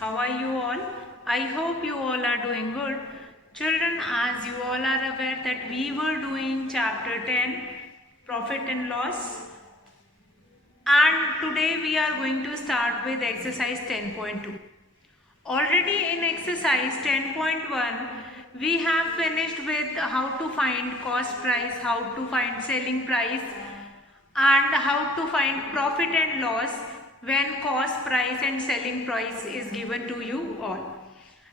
How are you all? I hope you all are doing good. Children, as you all are aware that we were doing chapter 10, profit and loss, and today we are going to start with exercise 10.2. Already in exercise 10.1, we have finished with how to find cost price, how to find selling price, and how to find profit and loss when cost price and selling price is given to you all.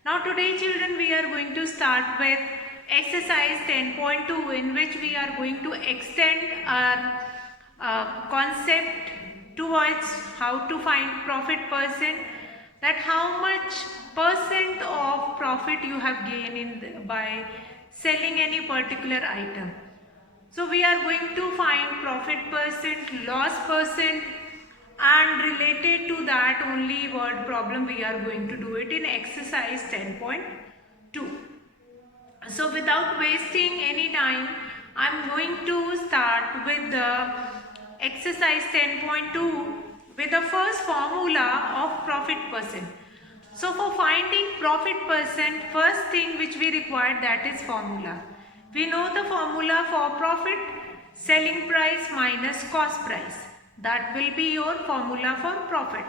Now today children, we are going to start with exercise 10.2, in which we are going to extend our concept towards how to find profit percent, that how much percent of profit you have gained by selling any particular item. So we are going to find profit percent, loss percent, and related to that only word problem we are going to do it in exercise 10.2. So without wasting any time, I am going to start with the exercise 10.2 with the first formula of profit percent. So for finding profit percent, first thing which we require, that is formula. We know the formula for profit: selling price minus cost price. That will be your formula for profit.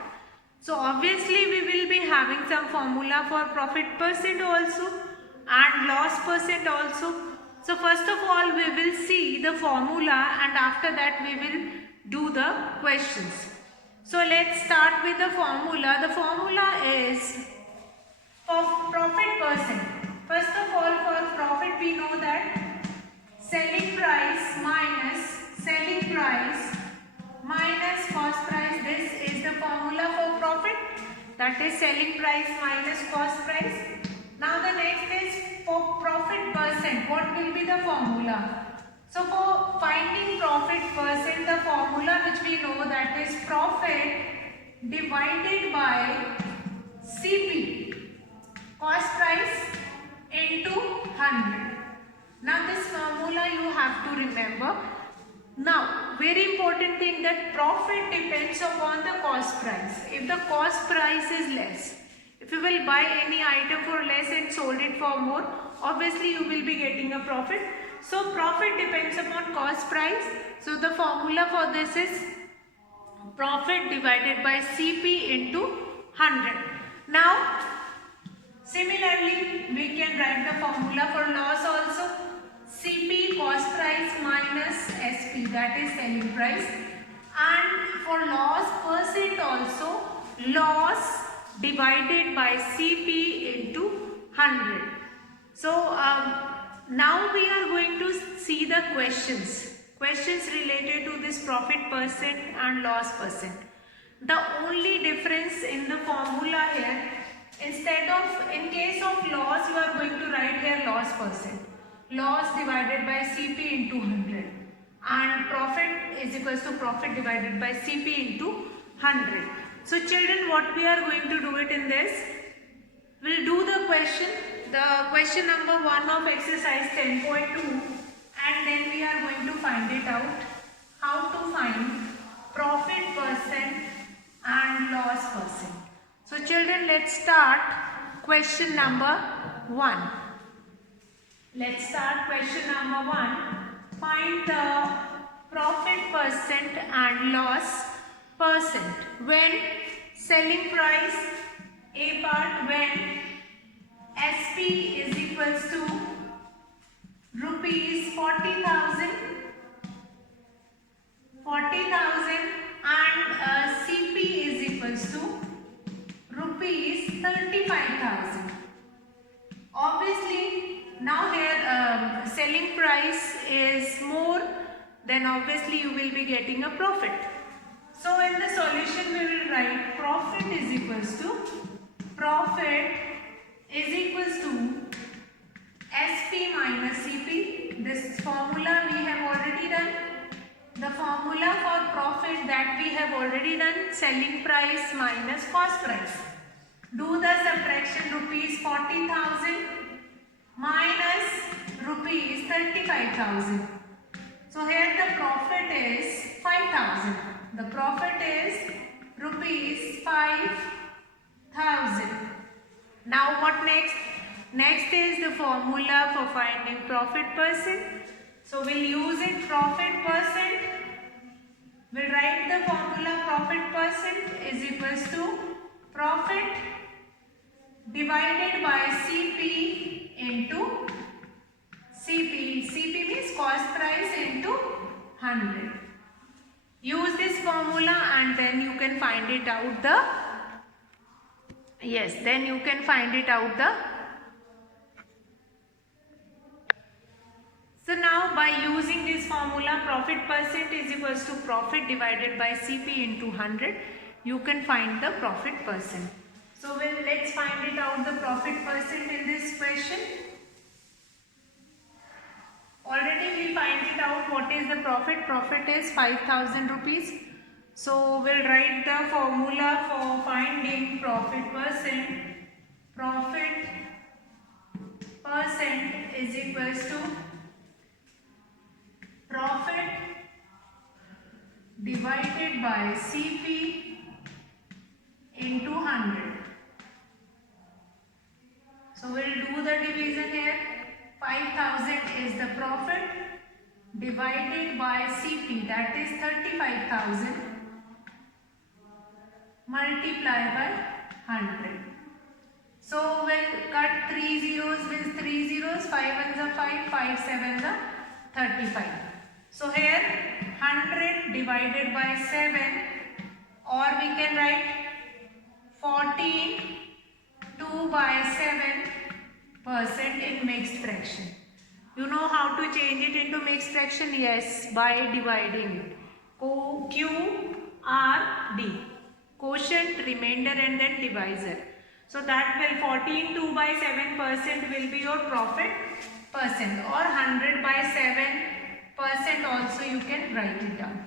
So obviously we will be having some formula for profit percent also and loss percent also. So first of all we will see the formula, and after that we will do the questions. So let's start with the formula. The formula is for profit percent. First of all, for profit we know that selling price minus cost price. This is the formula for profit, that is selling price minus cost price. Now the next is for profit percent. What will be the formula? So for finding profit percent, the formula which we know, that is profit divided by CP, cost price, into 100. Now this formula you have to remember. Now very important thing, that profit depends upon the cost price. If the cost price is less, if you will buy any item for less and sold it for more, obviously you will be getting a profit. So profit depends upon cost price. So the formula for this is profit divided by CP into 100. Now similarly we can write the formula for loss also. CP, cost price, minus SP, that is selling price. And for loss percent also, loss divided by CP into 100. So now we are going to see the questions related to this profit percent and loss percent. The only difference in the formula here, instead of, in case of loss, you are going to write here loss percent, loss divided by CP into 100, and profit is equals to profit divided by CP into 100. So children, what we are going to do it in this, we'll do the question number 1 of exercise 10.2, and then we are going to find it out, how to find profit percent and loss percent. So children, let's start question number 1. Let's start question number 1. Find the profit percent and loss percent when selling price, A part, when SP is equals to rupees 40,000 and CP is equals to rupees 35,000. Obviously now here selling price is more, then obviously you will be getting a profit. So in the solution we will write profit is equals to SP minus CP. This formula we have already done. The formula for profit that we have already done, selling price minus cost price. Do the subtraction, rupees 40,000 minus rupees 35,000. So here the profit is 5,000. The profit is rupees 5,000. Now what next? Next is the formula for finding profit percent. So we'll use it, profit percent. We'll write the formula profit percent is equals to profit divided by CP into CP. CP means cost price into 100. Use this formula and then you can find it out So now by using this formula, profit percent is equals to profit divided by CP into 100, you can find the profit percent. So let's find it out, the profit percent in this question. Already we find it out what is the profit. Profit is 5,000 rupees. So we'll write the formula for finding profit percent. Profit percent is equals to profit divided by CP into 100. So we'll do the division here. 5,000 is the profit divided by CP, that is 35,000, multiplied by 100. So we'll cut 3 zeros with 3 zeros, 5 ones are 5, 5 sevens are 35. So here 100 divided by 7, or we can write 14 2 by 7% in mixed fraction. You know how to change it into mixed fraction? Yes, by dividing it. QRD, quotient, remainder and then divisor. So that will 14 2 by 7% will be your profit percent, or 100 by 7% also you can write it down.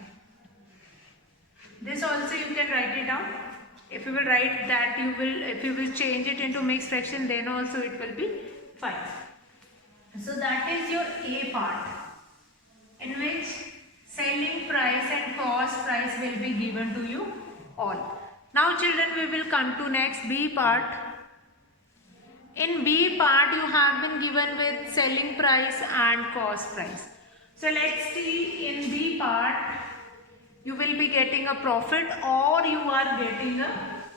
This also you can write it down. If you will write that, if you will change it into mixed fraction, then also it will be fine. So that is your A part, in which selling price and cost price will be given to you all. Now children, we will come to next B part. In B part you have been given with selling price and cost price. So let's see, in B part you will be getting a profit or you are getting a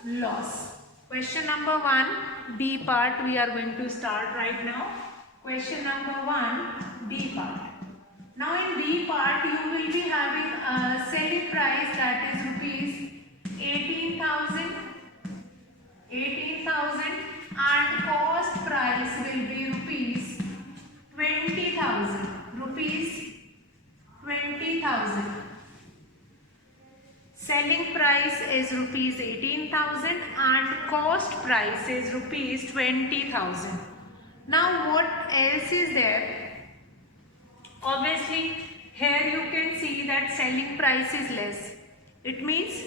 loss. Question number 1, B part, we are going to start right now. Question number 1, B part. Now in B part you will be having a selling price, that is rupees 18,000, and cost price will be rupees 20,000. Selling price is rupees 18,000 and cost price is rupees 20,000. Now what else is there? Obviously here you can see that selling price is less. It means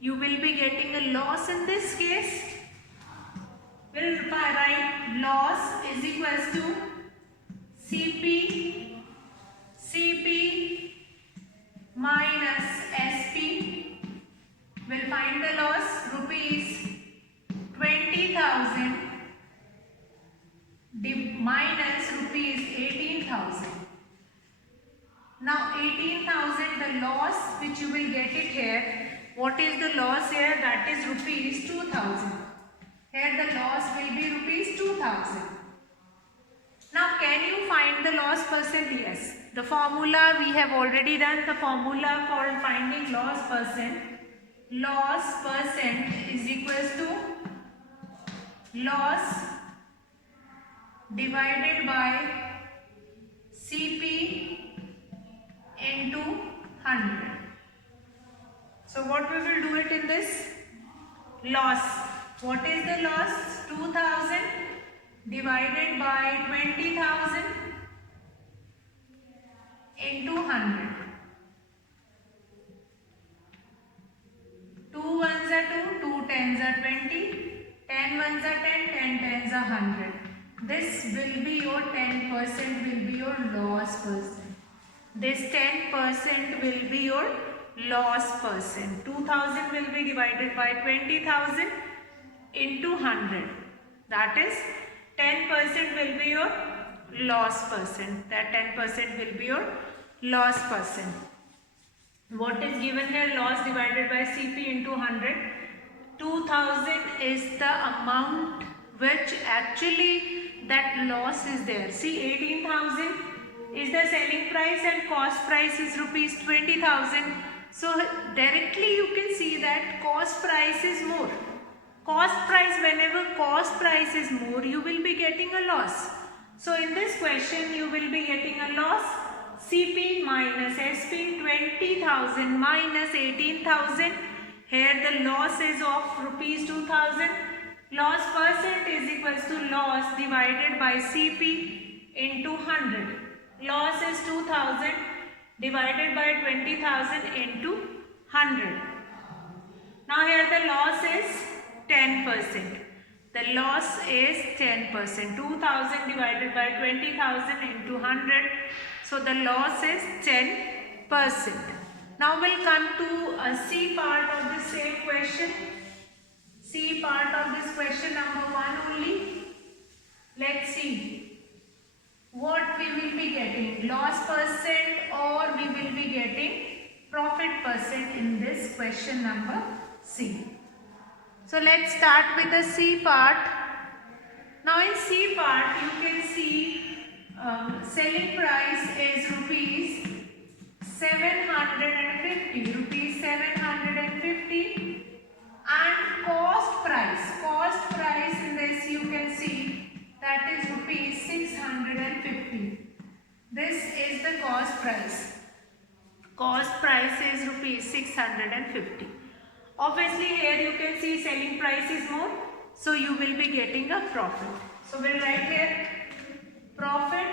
you will be getting a loss in this case. We'll write loss is equals to CP minus SP. We'll find the loss, rupees 20,000 minus rupees 18,000. Now 18,000, the loss which you will get it here. What is the loss here? That is rupees 2,000. Here the loss will be rupees 2,000. Now can you find the loss percent? Yes. The formula we have already done. The formula for finding loss percent. Loss percent is equals to loss divided by CP into 100. So what we will do it in this? Loss. What is the loss? 2,000 divided by 20,000 into 100. 2 ones are 2, 2 tens are 20, 10 ones are 10, 10 tens are 100. This will be your 10% will be your loss percent. This 10% will be your loss percent. 2,000 will be divided by 20,000 into 100. That is 10% will be your loss percent. That 10% will be your loss percent. What is given here? Loss divided by CP into 100. 2000 is the amount which actually that loss is there. See, 18,000 is the selling price and cost price is rupees 20,000. So directly you can see that cost price is more. Cost price, whenever cost price is more, you will be getting a loss. So in this question you will be getting a loss. CP minus SP, 20,000 minus 18,000. Here the loss is of rupees 2,000. Loss percent is equals to loss divided by CP into 100. Loss is 2,000 divided by 20,000 into 100. Now here the loss is 10%. The loss is 10%. 2,000 divided by 20,000 into 100. So the loss is 10%. Now we'll come to a C part of the same question. C part of this question number 1 only. Let's see what we will be getting, loss percent or we will be getting profit percent in this question number C. So let's start with the C part. Now in C part you can see selling price is rupees 750, rupees 750, and cost price in this you can see that is rupees 650. This is the cost price. Cost price is rupees 650. Obviously here you can see selling price is more, so you will be getting a profit. So we'll write here profit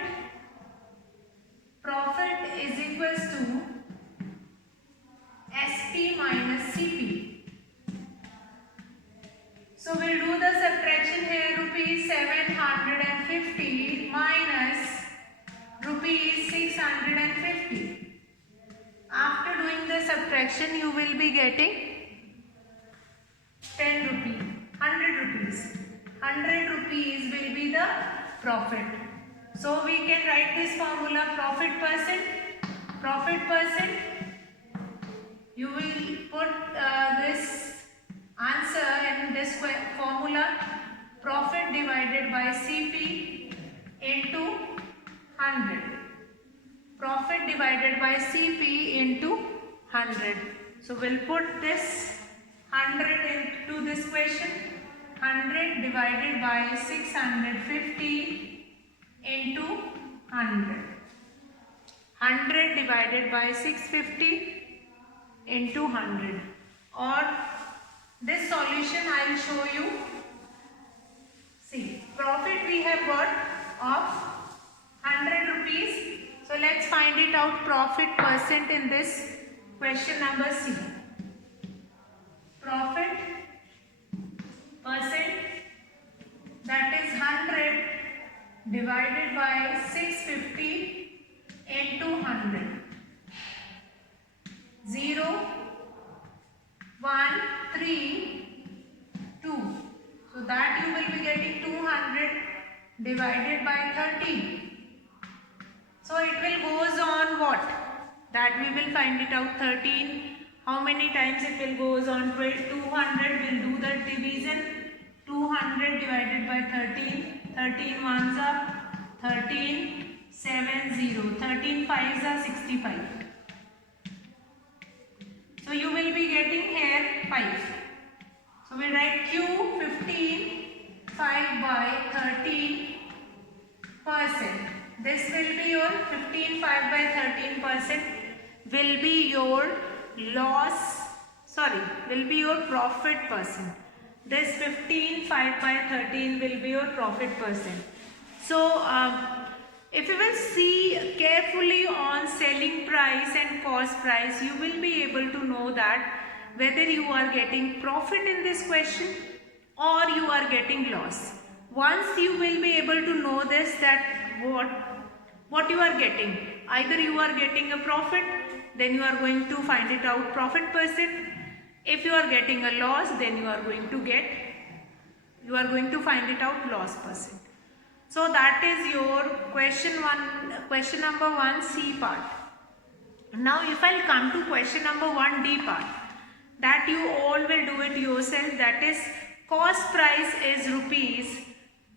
is equals to SP minus CP. So we'll do the subtraction here, rupees 750 minus rupees 650. After doing the subtraction you will be getting 10 rupees, 100 rupees. 100 rupees will be the profit. So we can write this formula profit percent. You will put this answer in this formula, profit divided by CP into 100. Profit divided by CP into 100. So we'll put this 100 into this question. 100 divided by 650 into 100. 100 divided by 650 into 100. Or this solution I will show you. See, profit we have got of 100 rupees. So let's find it out, profit percent in this question number C. Profit percent, that is 100 divided by 650 into 100. 0, 1, 3, 2. So that you will be getting 200 divided by 30. So it will goes on what? That we will find it out. 13. How many times it will goes on? 200. Will do the division. 200 divided by 13. 13 ones are 13. 7 0. 13 5s are 65. So you will be getting here 5. So we write Q 15 5 by 13%. This will be your 15 5 by 13% will be your loss, will be your profit percent. This 15 5 by 13 will be your profit percent. So if you will see carefully on selling price and cost price, you will be able to know that whether you are getting profit in this question or you are getting loss. Once you will be able to know this, that what you are getting, either you are getting a profit, then you are going to find it out profit percent. If you are getting a loss, then you are going to get You are going to find it out loss percent. So that is your question number 1C part. Now if I'll come to question number 1D part, that you all will do it yourself, that is cost price is rupees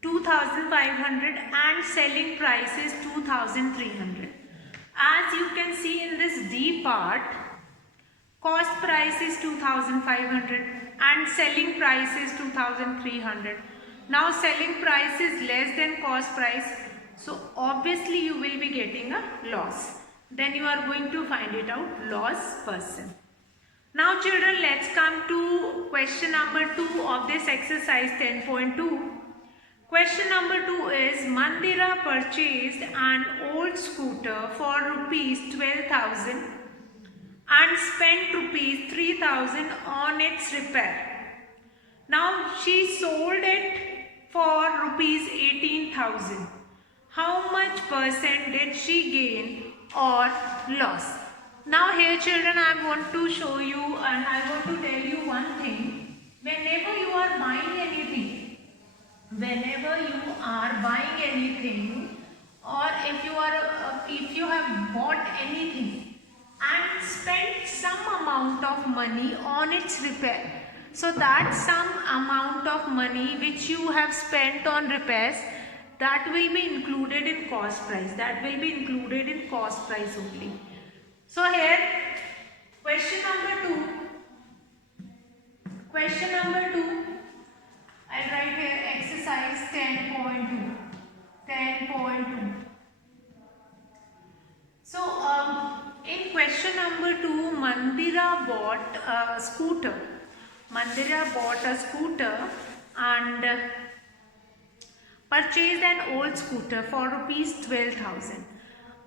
2500 and selling price is 2300. As you can see in this D part, cost price is 2500 and selling price is 2300. Now selling price is less than cost price, so obviously you will be getting a loss. Then you are going to find it out, loss percent. Now children, let's come to question number 2 of this exercise 10.2. Question number 2 is Mandira purchased an old scooter for rupees 12,000 and spent rupees 3,000 on its repair. Now she sold it for rupees 18,000. How much percent did she gain or loss? Now here children, I want to show you and I want to tell you one thing. Whenever you are buying anything, or if you have bought anything and spent some amount of money on its repair, so that some amount of money which you have spent on repairs, that will be included in cost price. That will be included in cost price only. So here question number 2, I'll write here exercise 10.2. So in question number 2, Mandira bought a scooter. And purchased an old scooter for rupees 12,000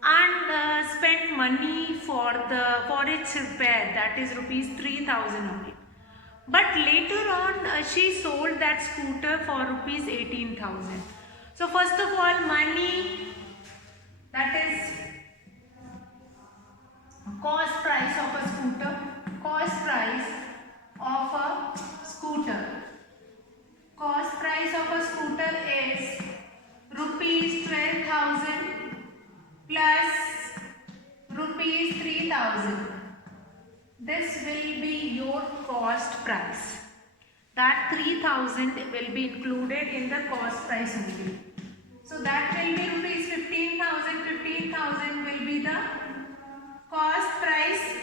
and spent money for its repair, that is rupees 3,000 on it. But later on she sold that scooter for rupees 18,000. So first of all, money, that is cost price of a scooter. Cost price of a scooter is rupees 12,000 plus rupees 3,000. This will be your cost price. That 3,000 will be included in the cost price only. So that will be rupees 15,000. 15,000 will be the cost price.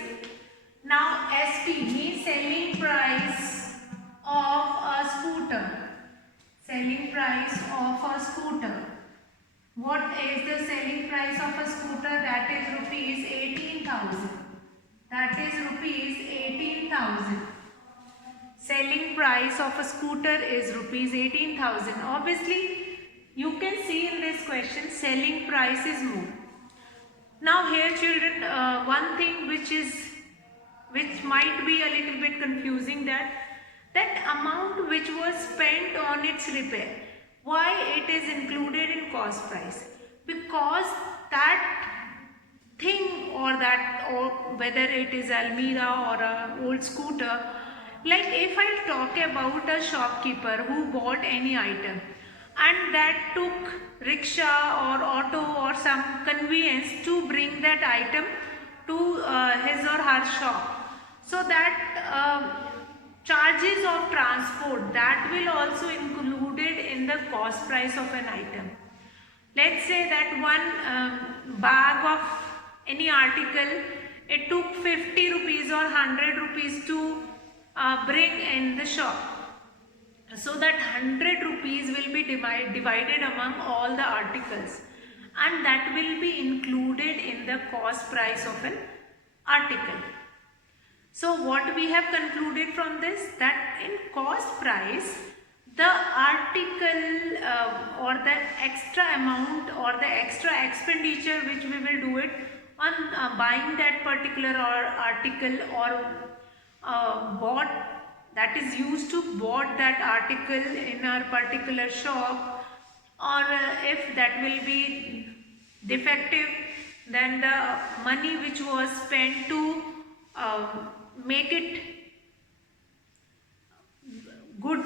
Now SP means selling price of a scooter. What is the selling price of a scooter? That is rupees 18,000. Selling price of a scooter is rupees 18,000. Obviously, you can see in this question selling price is more. Now here children, one thing which might be a little bit confusing, that amount which was spent on its repair, why it is included in cost price? Because that thing or whether it is Almira or a old scooter, like if I talk about a shopkeeper who bought any item and that took rickshaw or auto or some conveyance to bring that item to his or her shop, so that charges of transport, that will also included in the cost price of an item. Let's say that one bag of any article, it took 50 rupees or 100 rupees to bring in the shop. So that 100 rupees will be divided among all the articles, and that will be included in the cost price of an article. So what we have concluded from this, that in cost price, the article or the extra amount or the extra expenditure which we will do it on buying that particular article or bought, that is used to bought that article in our particular shop, or if that will be defective, then the money which was spent to make it good,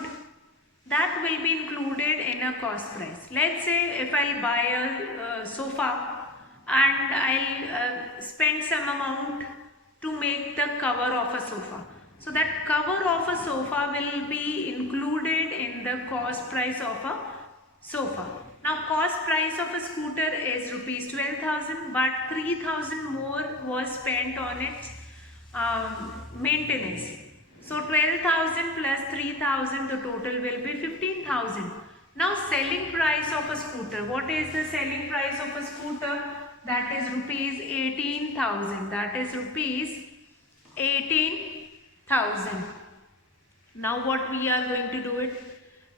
that will be included in a cost price? Let's say if I'll buy a sofa and I'll spend some amount to make the cover of a sofa. So that cover of a sofa will be included in the cost price of a sofa. Now cost price of a scooter is rupees 12,000, but 3,000 more was spent on its maintenance. So 12,000 plus 3,000, the total will be 15,000. Now selling price of a scooter. What is the selling price of a scooter? That is rupees 18,000. That is rupees 18,000. Now what we are going to do it?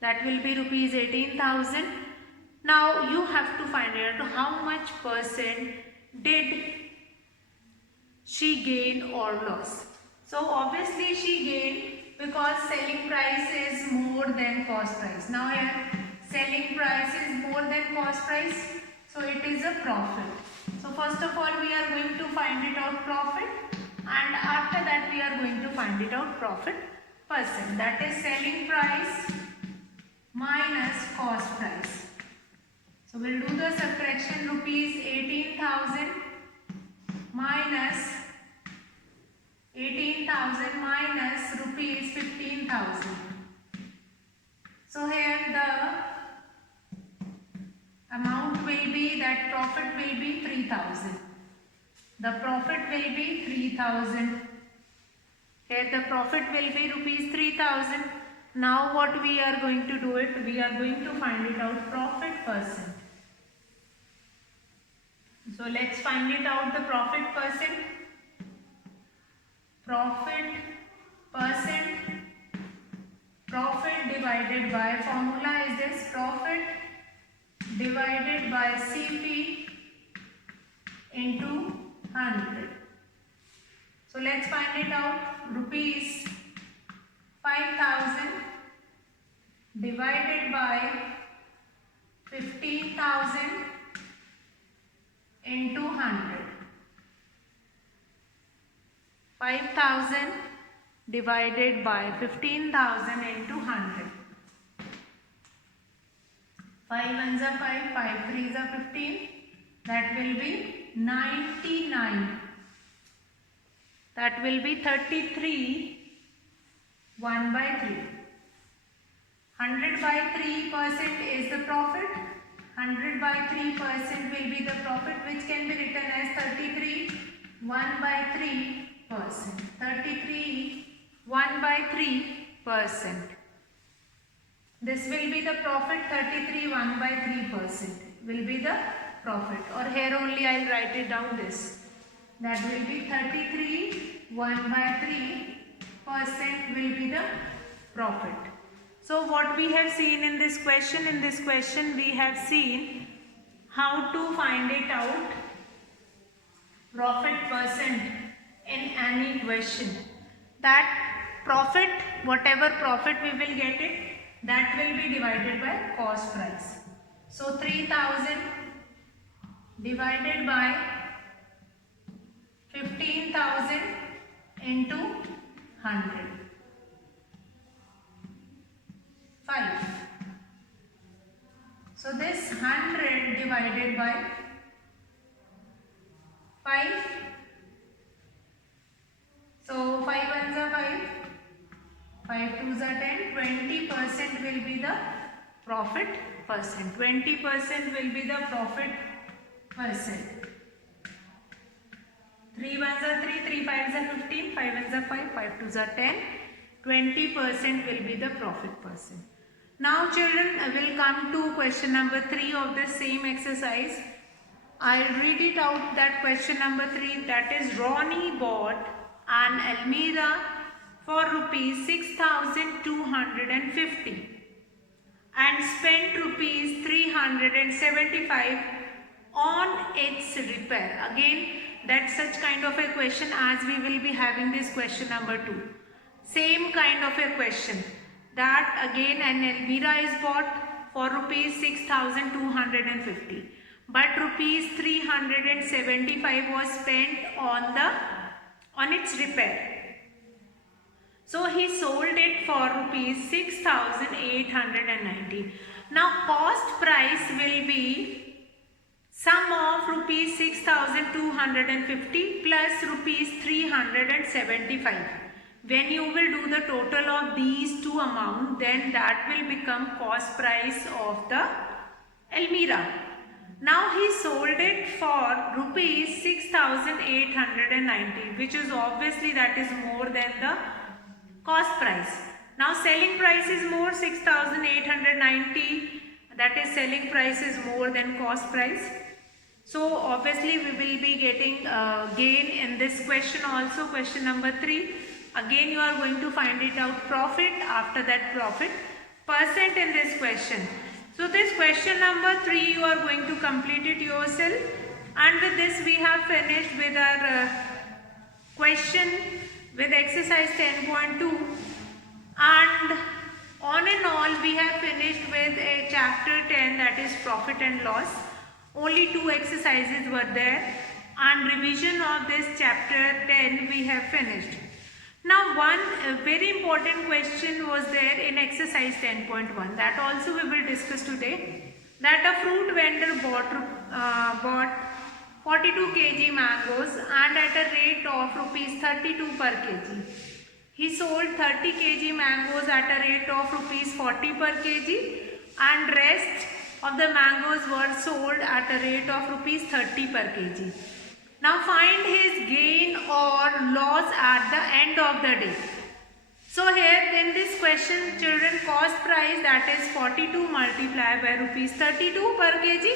That will be rupees 18,000. Now you have to find out how much percent did she gain or loss. So obviously she gained because selling price is more than cost price. Now here selling price is more than cost price, so it is a profit. So first of all we are going to find it out profit, and after that we are going to find it out profit percent. That is selling price minus cost price. So we'll do the subtraction. Rupees 18,000 minus 18,000 minus rupees 15,000. So here the amount will be, that profit will be 3,000. The profit will be 3,000. Here the profit will be rupees 3,000. Now what we are going to do it? We are going to find it out profit percent. So let's find it out, the profit percent. Profit percent, profit divided by, formula is this, profit divided by CP into 100. So let's find it out. Rupees 5,000 divided by 15,000 into 100. 5,000 divided by 15,000 into 100. 5 ones are 5, 5 threes are 15. That will be 99. That will be 33, 1 by 3. 100 by 3% is the profit. 100 by 3% will be the profit, which can be written as 33, 1 by 3%. 33, 1 by 3%. This will be the profit. 33, 1 by 3% will be the profit. Or here only I will write it down this. That will be 33, 1 by 3% will be the profit. So what we have seen in this question, we have seen how to find it out, profit percent in any question. That profit, whatever profit we will get it, that will be divided by cost price. So 3,000 divided by 15,000 into 100. 5. So this 100 divided by 5. So 5 ones are 5. 5 twos are 10. 20% will be the profit percent. 20% will be the profit percent. 3 ones are 3. 3 fives are 15. 5 ones are 5. 5 twos are 10. 20% will be the profit percent. Now children, I will come to question number 3 of the same exercise. I'll read it out, that question number 3, that is Ronnie bought an Almirah for rupees 6,250 and spent rupees 375 on its repair. Again, that's such kind of a question as we will be having this question number 2. Same kind of a question. That again an Almirah is bought for rupees 6,250, but rupees 375 was spent on its repair. So he sold it for rupees 6,890. Now cost price will be sum of rupees 6,250 plus rupees 375. When you will do the total of these two amounts, then that will become cost price of the Almirah. Now he sold it for rupees 6,890, which is obviously that is more than the cost price. Now selling price is more, 6,890, that is selling price is more than cost price. So obviously we will be getting gain in this question also, question number 3. Again you are going to find it out profit, after that profit percent in this question. So this question number 3 you are going to complete it yourself, and with this we have finished with our question with exercise 10.2, and on and all we have finished with a chapter 10, that is profit and loss. Only 2 exercises were there, and revision of this chapter 10 we have finished. Now one very important question was there in exercise 10.1, that also we will discuss today, that a fruit vendor bought 42 kg mangoes and at a rate of rupees 32 per kg. He sold 30 kg mangoes at a rate of rupees 40 per kg, and rest of the mangoes were sold at a rate of rupees 30 per kg. Now find his gain or loss at the end of the day. So here in this question children, cost price, that is 42 multiplied by rupees 32 per kg,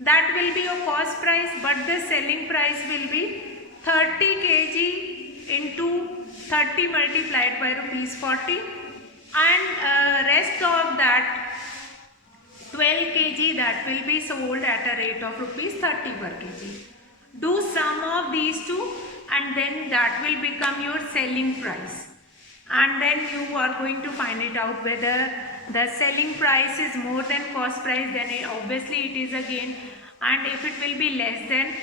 that will be your cost price, but the selling price will be 30 kg into 30 multiplied by rupees 40, and rest of that 12 kg that will be sold at a rate of rupees 30 per kg. Do sum of these two, and then that will become your selling price, and then you are going to find it out whether the selling price is more than cost price, then obviously it is a gain, and if it will be less then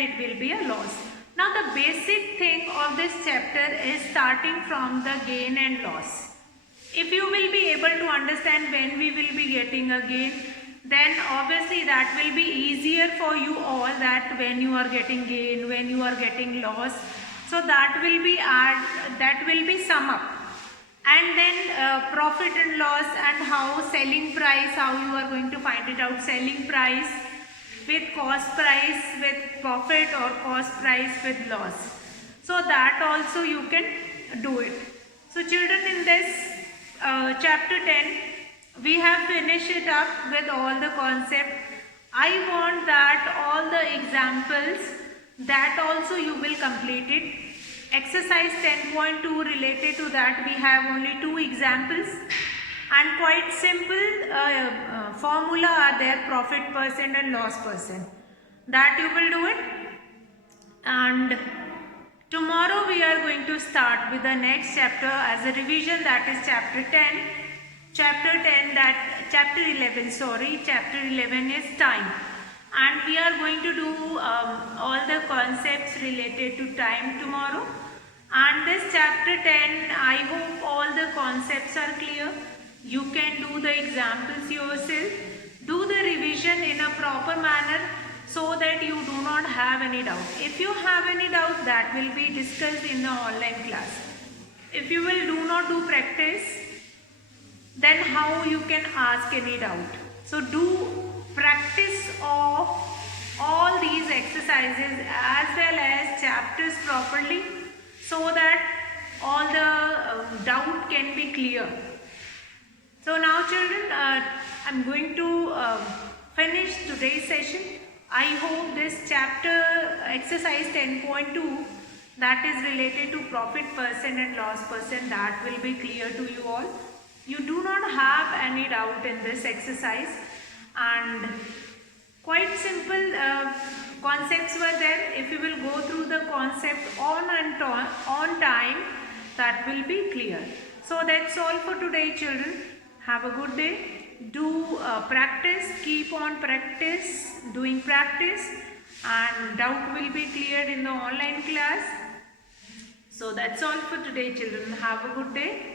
it will be a loss. Now the basic thing of this chapter is starting from the gain and loss. If you will be able to understand when we will be getting a gain, then obviously that will be easier for you all, that when you are getting gain, when you are getting loss, so that will be sum up, and then profit and loss, and how selling price, how you are going to find it out, selling price with cost price with profit or cost price with loss. So that also you can do it. So children, in this chapter 10 we have finished it up with all the concept. I want that all the examples, that also you will complete it. Exercise 10.2 related to that we have only 2 examples, and quite simple formula are there, profit percent and loss percent, that you will do it. And tomorrow we are going to start with the next chapter as a revision, that is chapter 11 is time, and we are going to do all the concepts related to time tomorrow. And this chapter 10, I hope all the concepts are clear. You can do the examples yourself, do the revision in a proper manner, so that you do not have any doubt. If you have any doubt, that will be discussed in the online class. If you will do not do practice, then how you can ask any doubt? So do practice of all these exercises as well as chapters properly, so that all the doubt can be clear. So now children, I am going to finish today's session. I hope this chapter exercise 10.2, that is related to profit percent and loss percent, that will be clear to you all. You do not have any doubt in this exercise, and quite simple concepts were there. If you will go through the concept on time, that will be clear. So that's all for today children. Have a good day. Do practice, keep on doing practice, and doubt will be cleared in the online class. So that's all for today, children. Have a good day.